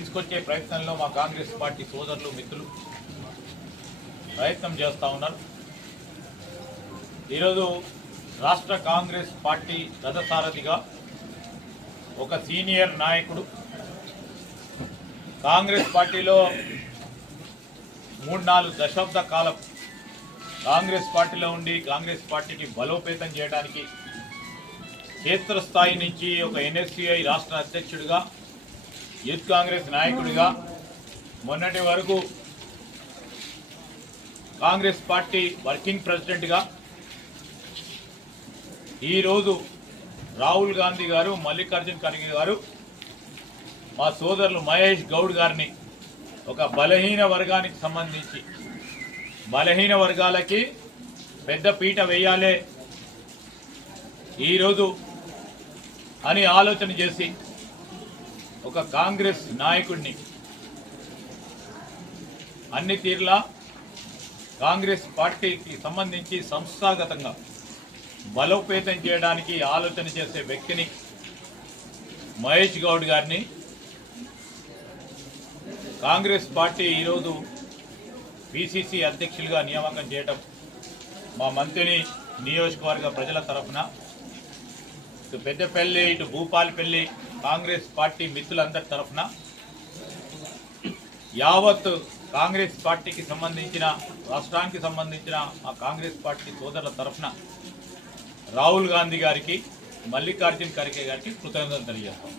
తీసుకొచ్చే ప్రయత్నంలో మా కాంగ్రెస్ పార్టీ సోదరులు మిత్రులు ప్రయత్నం చేస్తూ ఉన్నారు. ఈరోజు రాష్ట్ర కాంగ్రెస్ పార్టీ రథసారథిగా ఒక సీనియర్ నాయకుడు కాంగ్రెస్ పార్టీలో మూడు నాలుగు దశాబ్ద కాలం కాంగ్రెస్ పార్టీలో ఉండి కాంగ్రెస్ పార్టీకి బలోపేతం చేయడానికి క్షేత్రస్థాయి నుంచి ఒక ఎన్ఎస్సిఐ రాష్ట్ర అధ్యక్షుడిగా యూత్ కాంగ్రెస్ నాయకుడిగా మొన్నటి వరకు కాంగ్రెస్ పార్టీ వర్కింగ్ ప్రెసిడెంట్గా ఈరోజు రాహుల్ గాంధీ గారు మల్లికార్జున్ ఖర్గే గారు మా సోదరులు మహేష్ గౌడ్ గారిని ఒక బలహీన వర్గానికి సంబంధించి బలహీన వర్గాలకి పెద్ద పీట వేయాలే ఈరోజు అని ఆలోచన చేసి ఒక కాంగ్రెస్ నాయకుడిని. అన్ని తీర్లా కాంగ్రెస్ పార్టీకి సంబంధించి సంస్థాగతంగా బలోపేతం చేయడానికి ఆలోచన చేసే వ్యక్తిని మహేష్ గౌడ్ గారిని. కాంగ్రెస్ పార్టీ ఈరోజు పిసిసి అధ్యక్షులుగా నియామకం చేయటం మా మంత్రిని నియోజకవర్గ ప్రజల తరఫున. ఇటు పెద్దపల్లి ఇటు భూపాలపల్లి కాంగ్రెస్ పార్టీ మిత్రులందరి తరఫున యావత్ కాంగ్రెస్ పార్టీకి సంబంధించిన రాష్ట్రానికి సంబంధించిన ఆ కాంగ్రెస్ పార్టీ సోదరుల తరఫున రాహుల్ గాంధీ గారికి మల్లికార్జున్ ఖర్గే గారికి కృతజ్ఞతలు తెలియజేస్తాం.